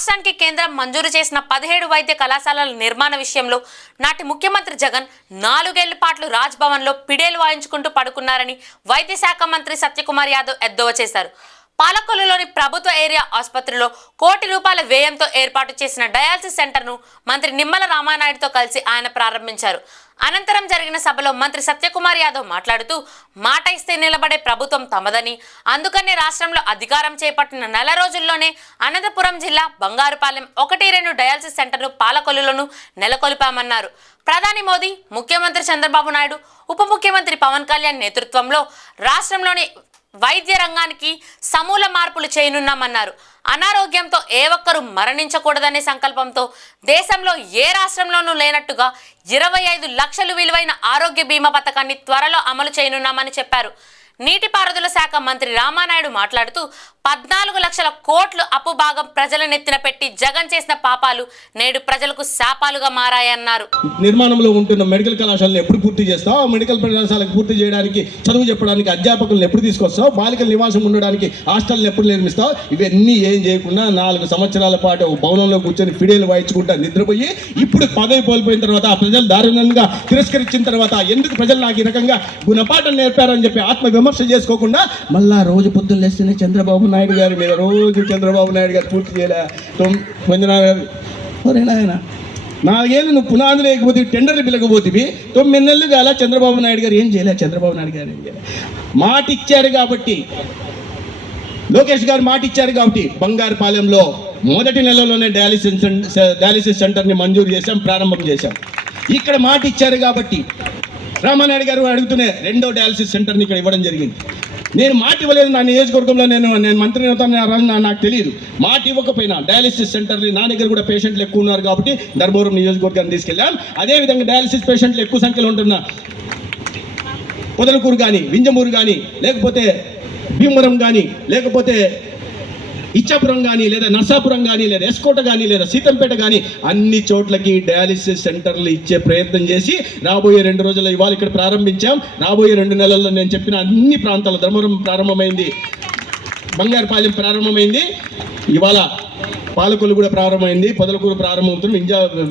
రాష్ట్రానికి కేంద్రం మంజూరు చేసిన 17 వైద్య కళాశాలల నిర్మాణ విషయంలో నాటి ముఖ్యమంత్రి జగన్ 4 ఏళ్ల పాటు రాజ్ భవన్లో పిడేలు వాయించుకుంటూ పడుకున్నారని వైద్య శాఖ మంత్రి సత్యకుమార్ యాదవ్ ఎద్దేవా చేశారు. పాలకొల్లులోని ప్రభుత్వ ఏరియా ఆసుపత్రిలో ₹1 కోటి వ్యయంతో ఏర్పాటు చేసిన డయాలసిస్ సెంటర్ను మంత్రి నిమ్మల రామానాయుడుతో కలిసి ఆయన ప్రారంభించారు. అనంతరం జరిగిన సభలో మంత్రి సత్యకుమార్ యాదవ్ మాట్లాడుతూ మాట ఇస్తే నిలబడే ప్రభుత్వం తమదని, అందుకనే రాష్ట్రంలో అధికారం చేపట్టిన నెల రోజుల్లోనే అనంతపురం జిల్లా బంగారుపాలెం 1-2 డయాలసిస్ సెంటర్ను పాలకొల్లులోనూ నెలకొల్పామన్నారు. ప్రధాని మోదీ, ముఖ్యమంత్రి చంద్రబాబు నాయుడు, ఉప ముఖ్యమంత్రి పవన్ కళ్యాణ్ నేతృత్వంలో రాష్ట్రంలోని వైద్య రంగానికి సమూల మార్పులు చేయనున్నామన్నారు. అనారోగ్యంతో ఏ ఒక్కరూ మరణించకూడదనే సంకల్పంతో దేశంలో ఏ రాష్ట్రంలోనూ లేనట్టుగా 25 లక్షలు విలువైన ఆరోగ్య బీమా పథకాన్ని త్వరలో అమలు చేయనున్నామని చెప్పారు. నీటిపారుదల శాఖ మంత్రి రామానాయుడు మాట్లాడుతూ 14 లక్షల కోట్లు అప్పు భాగం ప్రజల నెత్తిన పెట్టి జగన్ చేసిన పాపాలు నేడు ప్రజలకు శాపాలుగా మారాయన్నారు. నిర్మాణంలో ఉంటున్న మెడికల్ కళాశాలను ఎప్పుడు పూర్తి చేస్తావు? మెడికల్ కళాశాలకు పూర్తి చేయడానికి, చదువు చెప్పడానికి అధ్యాపకులను ఎప్పుడు తీసుకొస్తావు? బాలికల నివాసం ఉండడానికి హాస్టల్ని ఎప్పుడు నిర్మిస్తావు? ఇవన్నీ ఏం చేయకుండా 4 సంవత్సరాల పాటు భవనంలో కూర్చొని ఫిడేలు వాయించుకుంటా నిద్రపోయి ఇప్పుడు పదవి కోల్పోయిన తర్వాత ఆ ప్రజలు దారుణంగా తిరస్కరించిన తర్వాత ఎందుకు ప్రజలు నాకు ఈ రకంగా గుణపాఠం నేర్పారని చెప్పి ఆత్మ విమర్శ చేసుకోకుండా మళ్ళా రోజు పొద్దున్న లేస్తేనే చంద్రబాబు నాయుడు గారి మీద రోజు చంద్రబాబు నాయుడు గారు పూర్తి చేయలే ఆయన 4 ఏళ్ళు నువ్వు పునాదులు లేకపోతే టెండర్లు పిలకపోతే 9 నెలలు కాల చంద్రబాబు నాయుడు గారు ఏం చేయలే. చంద్రబాబు నాయుడు గారు ఏం చేయలే. మాట ఇచ్చారు కాబట్టి, లోకేష్ గారు మాట ఇచ్చారు కాబట్టి బంగారుపాలెంలో మొదటి నెలలోనే డయాలిసిస్ సెంటర్ని మంజూరు చేశాం, ప్రారంభం చేశాం. ఇక్కడ మాట ఇచ్చారు కాబట్టి రామానాయుడు గారు అడుగుతూనే 2వ డయాలసిస్ సెంటర్ని ఇక్కడ ఇవ్వడం జరిగింది. నేను మాట ఇవ్వలేదు. నా నియోజకవర్గంలో నేను మంత్రిని అవుతాను నాకు తెలియదు. మాట ఇవ్వకపోయినా డయాలసిస్ సెంటర్ని నా దగ్గర కూడా పేషెంట్లు ఎక్కువ ఉన్నారు కాబట్టి ధర్మవరం నియోజకవర్గాన్ని తీసుకెళ్ళాం. అదేవిధంగా డయాలసిస్ పేషెంట్లు ఎక్కువ సంఖ్యలో ఉంటున్న పొదలకూరు కానీ, వింజమూరు కానీ, లేకపోతే భీమవరం కానీ, లేకపోతే ఇచ్చాపురం కానీ, లేదా నర్సాపురం కానీ, లేదా ఎస్కోట కానీ, లేదా సీతంపేట కానీ అన్ని చోట్లకి డయాలిసిస్ సెంటర్లు ఇచ్చే ప్రయత్నం చేసి రాబోయే 2 రోజుల్లో ఇవాళ ఇక్కడ ప్రారంభించాం. రాబోయే 2 నెలల్లో నేను చెప్పిన అన్ని ప్రాంతాలు, ధర్మవరం ప్రారంభమైంది, బంగారుపాలెం ప్రారంభమైంది, ఇవాళ పాలకొల్లు కూడా ప్రారంభమైంది, పొదలకూరు ప్రారంభమవుతుంది,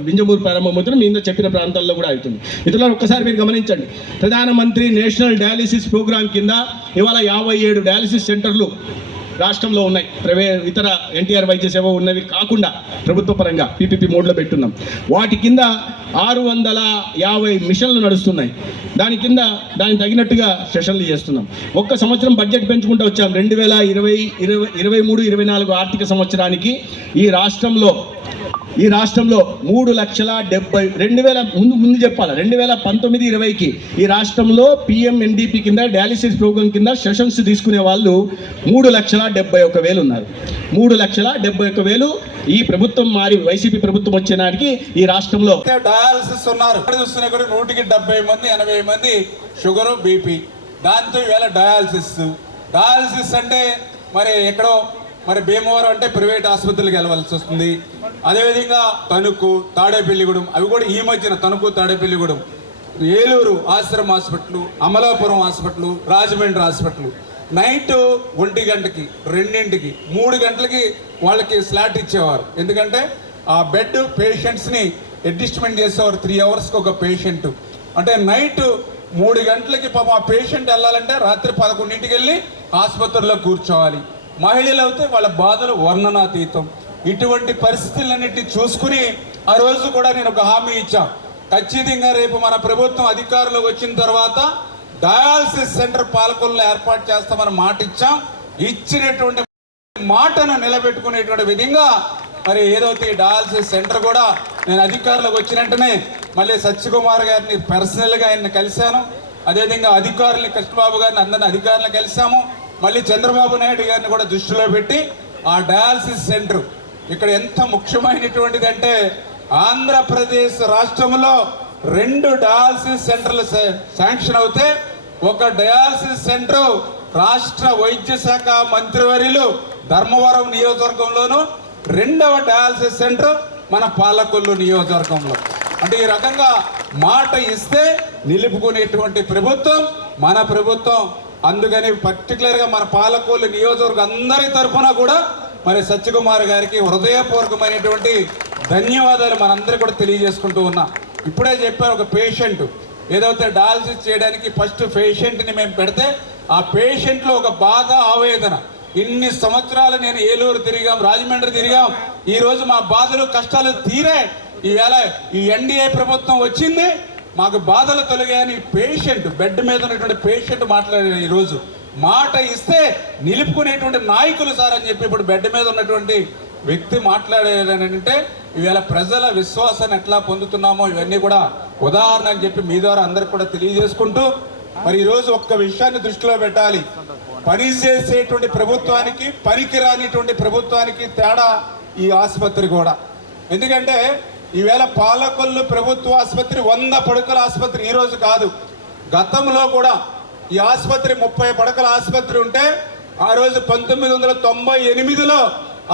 వింజమూరు ప్రారంభమవుతుంది, మీద చెప్పిన ప్రాంతాల్లో కూడా అవుతుంది. మిత్రులారా, ఒక్కసారి మీరు గమనించండి. ప్రధానమంత్రి నేషనల్ డయాలిసిస్ ప్రోగ్రాం కింద ఇవాళ 57 డయాలిసిస్ సెంటర్లు రాష్ట్రంలో ఉన్నాయి. ఇతర ఎన్టీఆర్ వైద్య సేవ ఉన్నవి కాకుండా ప్రభుత్వ పరంగా పీపీపీ మోడ్లో పెట్టున్నాం. వాటి కింద 650 మిషన్లు నడుస్తున్నాయి. దానికి తగినట్టుగా సెషన్లు చేస్తున్నాం. ఒక్క సంవత్సరం బడ్జెట్ పెంచుకుంటూ వచ్చాం. 2023-24 ఆర్థిక సంవత్సరానికి ఈ రాష్ట్రంలో 3,70,000 ముందు చెప్పాలి 2019-20కి ఈ రాష్ట్రంలో పిఎంఎన్డిపి కింద డయాలిసిస్ ప్రోగ్రామ్ కింద సెషన్స్ తీసుకునే వాళ్ళు 3,71,000 ఉన్నారు. 3,71,000 ఈ ప్రభుత్వం మారి వైసీపీ ప్రభుత్వం వచ్చే నాటికి ఈ రాష్ట్రంలో డయాలసిస్ ఉన్నారు. చూస్తున్నా కూడా 100కి 70 మంది 80 మంది షుగరు, బీపీ. దాంతో ఈవేళ డయాలసిస్ అంటే మరి ఎక్కడో మరి భీమవరం అంటే ప్రైవేట్ ఆసుపత్రులకు వెళ్ళవలసి వస్తుంది. అదేవిధంగా తణుకు, తాడేపల్లిగూడెం, అవి కూడా ఈ మధ్యన తణుకు, తాడేపల్లిగూడెం, ఏలూరు ఆశ్రమ hospital, Amalapuram hospital, Rajahmundry hospital night 1 గంటకి, 2ంటికి, 3 గంటలకి వాళ్ళకి స్లాట్ ఇచ్చేవారు. ఎందుకంటే ఆ బెడ్ పేషెంట్స్ని అడ్జస్ట్మెంట్ చేసేవారు. 3 అవర్స్కి ఒక పేషెంట్. అంటే నైట్ 3 గంటలకి పాపం ఆ పేషెంట్ వెళ్ళాలంటే రాత్రి 11ంటికి వెళ్ళి ఆసుపత్రిలో కూర్చోవాలి. మహిళలు అయితే వాళ్ళ బాధలు వర్ణనాతీతం. ఇటువంటి పరిస్థితులన్నింటినీ చూసుకుని ఆ రోజు కూడా నేను ఒక హామీ ఇచ్చాను. ఖచ్చితంగా రేపు మన ప్రభుత్వం అధికారంలోకి వచ్చిన తర్వాత డయాలసిస్ సెంటర్ పాలకొల్లులో ఏర్పాటు చేస్తామని మాట ఇచ్చాం. ఇచ్చినటువంటి మాటను నిలబెట్టుకునేటువంటి విధంగా మరి ఏదైతే ఈ డయాలసిస్ సెంటర్ కూడా నేను అధికారంలోకి వచ్చిన వెంటనే మళ్ళీ సత్యకుమార్ గారిని పర్సనల్గా ఆయన్ని కలిశాను. అదేవిధంగా అధికారులని, కృష్ణబాబు గారిని, అందరిని అధికారులను కలిశాము. మళ్ళీ చంద్రబాబు నాయుడు గారిని కూడా దృష్టిలో పెట్టి ఆ డయాలసిస్ సెంటర్ ఇక్కడ ఎంత ముఖ్యమైనటువంటిది అంటే ఆంధ్రప్రదేశ్ రాష్ట్రంలో 2 డయాలసిస్ సెంటర్లు శాంక్షన్ అవుతే ఒక డయాలసిస్ సెంటర్ రాష్ట్ర వైద్య శాఖ మంత్రివర్యులు ధర్మవరం నియోజకవర్గంలోను, 2వ డయాలసిస్ సెంటర్ మన పాలకొల్లు నియోజకవర్గంలో. అంటే ఈ రకంగా మాట ఇస్తే నిలుపుకునేటువంటి ప్రభుత్వం మన ప్రభుత్వం. అందుకని పర్టికులర్గా మన పాలకొల్లు నియోజకవర్గం అందరి తరఫున కూడా మరి సత్యకుమార్ గారికి హృదయపూర్వకమైనటువంటి ధన్యవాదాలు మనందరూ కూడా తెలియజేసుకుంటూ ఉన్నా. ఇప్పుడే చెప్పారు, ఒక పేషెంట్ ఏదైతే డయాలసిస్ చేయడానికి ఫస్ట్ పేషెంట్ని మేము పెడితే ఆ పేషెంట్లో ఒక బాధ, ఆవేదన, ఇన్ని సంవత్సరాలు నేను ఏలూరు తిరిగాం, రాజమండ్రి తిరిగాం, ఈరోజు మా బాధలు కష్టాలు తీరే, ఈవేళ ఈ ఎన్డీఏ ప్రభుత్వం వచ్చింది, మాకు బాధలు తొలగాయని పేషెంట్, బెడ్ మీద ఉన్నటువంటి పేషెంట్ మాట్లాడారు. ఈరోజు మాట ఇస్తే నిలుపుకునేటువంటి నాయకులు సార్ అని చెప్పి ఇప్పుడు బెడ్ మీద ఉన్నటువంటి వ్యక్తి మాట్లాడారంటే ఈవేళ ప్రజల విశ్వాసాన్ని ఎట్లా పొందుతున్నామో ఇవన్నీ కూడా ఉదాహరణ అని చెప్పి మీ ద్వారా అందరికి కూడా తెలియజేసుకుంటూ, మరి ఈరోజు ఒక్క విషయాన్ని దృష్టిలో పెట్టాలి. పని చేసేటువంటి ప్రభుత్వానికి, పనికిరానిటువంటి ప్రభుత్వానికి తేడా ఈ ఆసుపత్రి కూడా. ఎందుకంటే ఈవేళ పాలకొల్లు ప్రభుత్వ ఆసుపత్రి 100 పడకల ఆసుపత్రి ఈరోజు కాదు, గతంలో కూడా ఈ ఆసుపత్రి 30 పడకల ఆసుపత్రి ఉంటే ఆ రోజు 1998లో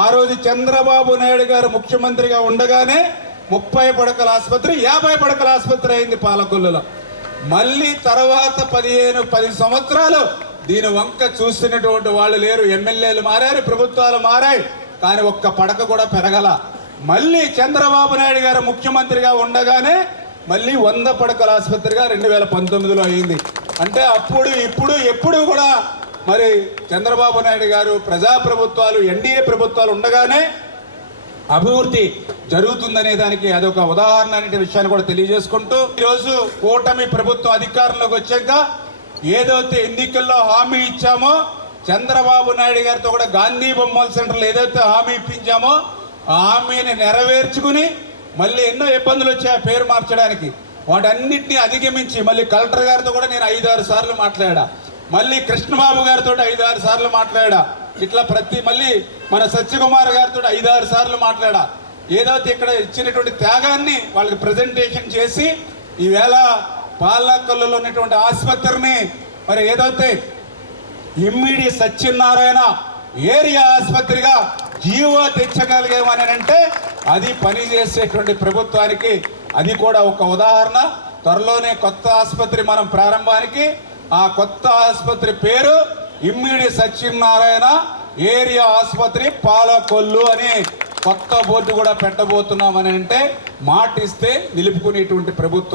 ఆ రోజు చంద్రబాబు నాయుడు గారు ముఖ్యమంత్రిగా ఉండగానే 30 పడకల ఆసుపత్రి 50 పడకల ఆసుపత్రి అయింది పాలకొల్లులో. మళ్ళీ తర్వాత 10 సంవత్సరాలు దీని వంక చూస్తున్నటువంటి వాళ్ళు లేరు. ఎమ్మెల్యేలు మారారు, ప్రభుత్వాలు మారాయి, కానీ ఒక్క పడక కూడా పెరగల. మళ్ళీ చంద్రబాబు నాయుడు గారు ముఖ్యమంత్రిగా ఉండగానే మళ్ళీ 100 పడకల ఆసుపత్రిగా 2019లో అయింది. అంటే అప్పుడు ఇప్పుడు ఎప్పుడు కూడా మరి చంద్రబాబు నాయుడు గారు ప్రజాప్రభుత్వాలు, ఎన్డీఏ ప్రభుత్వాలు ఉండగానే అభివృద్ధి జరుగుతుందనే దానికి అదొక ఉదాహరణ అనే విషయాన్ని కూడా తెలియజేసుకుంటూ, ఈరోజు కూటమి ప్రభుత్వం అధికారంలోకి వచ్చాక ఏదైతే ఎన్నికల్లో హామీ ఇచ్చామో, చంద్రబాబు నాయుడు గారితో కూడా గాంధీ బొమ్మల సెంటర్లో ఏదైతే హామీ ఇప్పించామో ఆ హామీని నెరవేర్చుకుని మళ్ళీ ఎన్నో ఇబ్బందులు వచ్చాయి పేరు మార్చడానికి, వాటన్నిటిని అధిగమించి మళ్ళీ కలెక్టర్ గారితో కూడా నేను 5-6 సార్లు మాట్లాడా, మళ్ళీ కృష్ణబాబు గారితో 5-6 సార్లు మాట్లాడా, ఇట్లా మళ్ళీ మన సత్యకుమార్ గారితో 5-6 సార్లు మాట్లాడా. ఏదైతే ఇక్కడ ఇచ్చినటువంటి త్యాగాన్ని వాళ్ళకి ప్రజెంటేషన్ చేసి ఈవేళ పాలకొల్లులో ఉన్నటువంటి ఆసుపత్రిని మరి ఏదైతే ఎంఈడి సత్యనారాయణ ఏరియా ఆసుపత్రిగా జీవో తెచ్చగలిగామని అంటే అది పనిచేసేటువంటి ప్రభుత్వానికి అది కూడా ఒక ఉదాహరణ. త్వరలోనే కొత్త ఆసుపత్రి మనం ప్రారంభానికి, ఆ కొత్త ఆసుపత్రి పేరు ఇమ్మిడి సత్యనారాయణ ఏరియా ఆసుపత్రి పాలకొల్లు అని కొత్త బోర్డు కూడా పెట్టబోతున్నామని అంటే మాట ఇస్తే నిలుపుకునేటువంటి ప్రభుత్వం.